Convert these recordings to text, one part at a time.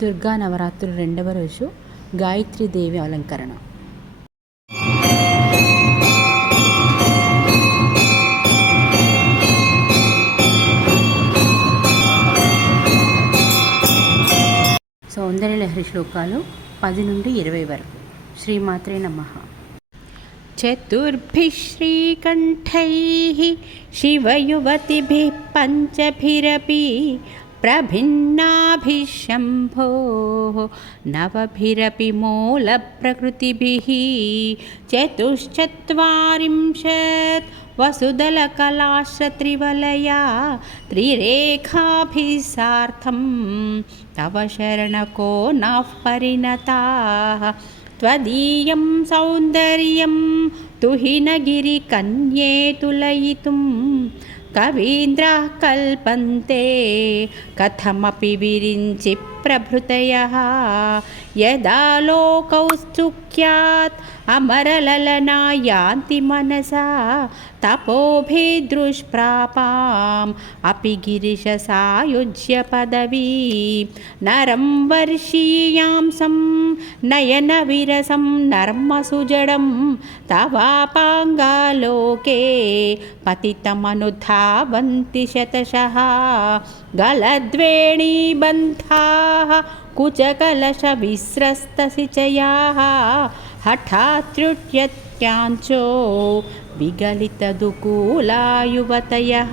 దుర్గా నవరాత్రులు రెండవ రోజు గాయత్రీదేవి అలంకరణ. సౌందర్యలహరి శ్లోకాలు 10 నుండి 20 వరకు. శ్రీమాత్రే నమః. చతుర్భిః శ్రీకంఠైః శివయువతిభిః పంచభిరపి ప్రభిన్నాభిः శంభోః నవభిరపి మూలప్రకృతిభిः చతుశ్చత్వారింశత్ వసుదలకలాశ్రత్రివలయా త్రిరేఖాభిः సార్ధం తవ శరణకో నః పరిణతాః త్వదీయం సౌందర్యం తుహినగిరికన్యే తులయితుం కవీంద్రాః కల్పంతే కథమపి విరించి ప్రభృతయః యదా లోకౌత్సుక్యాత్ అమరలలనా యాంతి మనసా తపోభిదృష్ప్రాపాం అపి గిరిశ సాయుజ్య పదవీ నరం వర్షీయాంసం నయన విరసం నర్మసుజడం తవాపాంగాలోకే పతితమనుధావంతి శతశః గలద్వేణీబంధాః కుచకలశ విస్రస్తసిచయాః హఠాత్యుట్యత్యాంచో విగలితదుకూలా యువతయః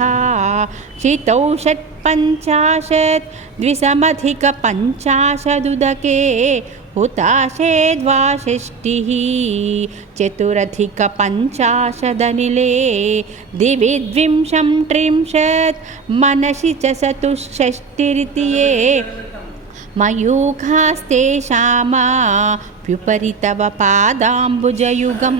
క్షితౌ షట్పంచాశత్ ద్విసమధిక పంచాశదుదకే హుతాశే ద్వాషష్టిః చతురధిక పంచాశదనిలే దివి ద్వింశం త్రింశత్ మనసి చ చతుష్షష్టిరితి యే మయూఖాస్తేషామాప్యుపరి తవ పాదాంబుజయుగం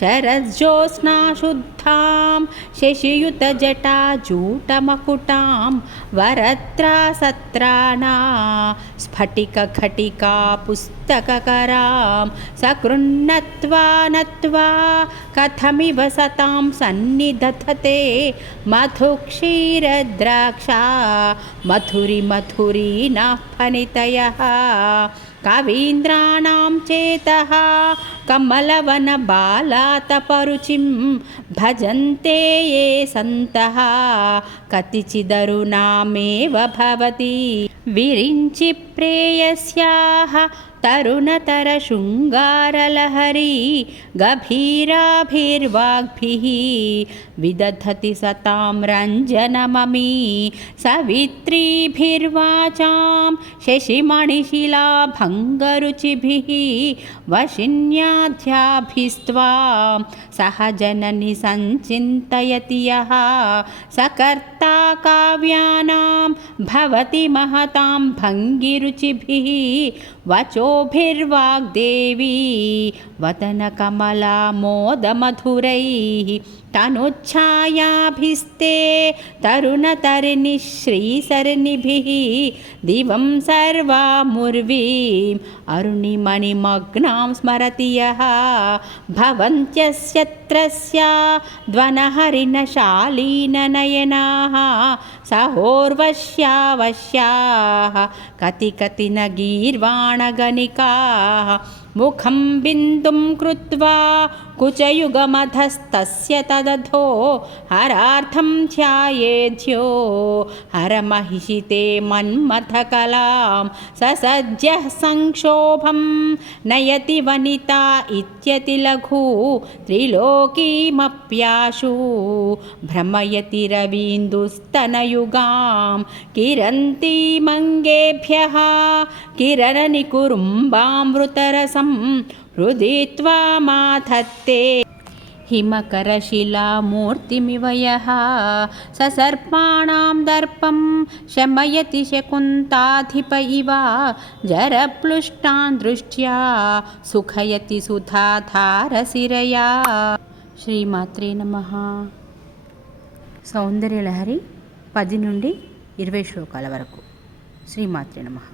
శరజ్యోత్స్నాశుద్ధాం శశియుతజటాజూటమకుటాం వరత్రాసత్రాణా స్ఫటికఘటికా పుస్తకకరాం సకృన్నత్వా నత్వా కథమివ సతాం సన్నిదధతే మధుక్షీరద్రాక్షా మధురిమధురీనాః ఫణితయః కవీంద్రాణాం చేతః కమలవనబాలాతపరుచిం భజంతే ఏ సంతః కతిచిదరుణామేవ భవతి విరించి ప్రేయస్యాః తరుణతర శృంగారలహరీ గభీరాభిర్వాగ్భిః విదధతి సతాం రంజనమమీ సవిత్రీభిర్వాచాం శశిమణిశిలాభంగరుచిభిః వశిన్యాధ్యాభిస్త్వాం సహజనని సంచింతయతి యః సకర్తా కావ్యానాం భవతి మహతాం భంగిరుచిభిః వచోభిర్వాగ్దేవీ వదనకమలా మోదమధురైః తనుచ్ఛాయాభిస్తే తరుణతరిణి శ్రీసరణిభిః దివం సర్వాముర్వీం అరుణిమణిమగ్నాం స్మరతి యః భవంత్యస్యత్రస్యా ధ్వనహరిణశాలీననయనాః సహోర్వశ్యావశ్యాः కతి న గీర్వాణగణికాः ముఖం బిందుం కృత్వా కుచయుగమధస్తస్య తదధో హరార్థం ధ్యాయేధ్యో హరమహిషితే మన్మథకలాం ససజ్యః సంక్షోభం నయతి వనితా ఇత్యతి లఘు త్రిలోకీమప్యాశు భ్రమయతి రవీందుస్తనయుగాం కిరంతీమంగేభ్యః కిరణనికురుంబామృతరసం హృది త్వామాధత్తే హిమకరశిలామూర్తిమివ యః ససర్పాణాం దర్పం శమయతి శకుంతాధిప ఇవ జరప్లుష్టాన్ దృష్ట్యా సుఖయతి సుధాధారశిరయా. శ్రీమాత్రే నమః. సౌందర్యలహరి 10 నుండి 20 శ్లోకాల వరకు. శ్రీమాత్రే నమః.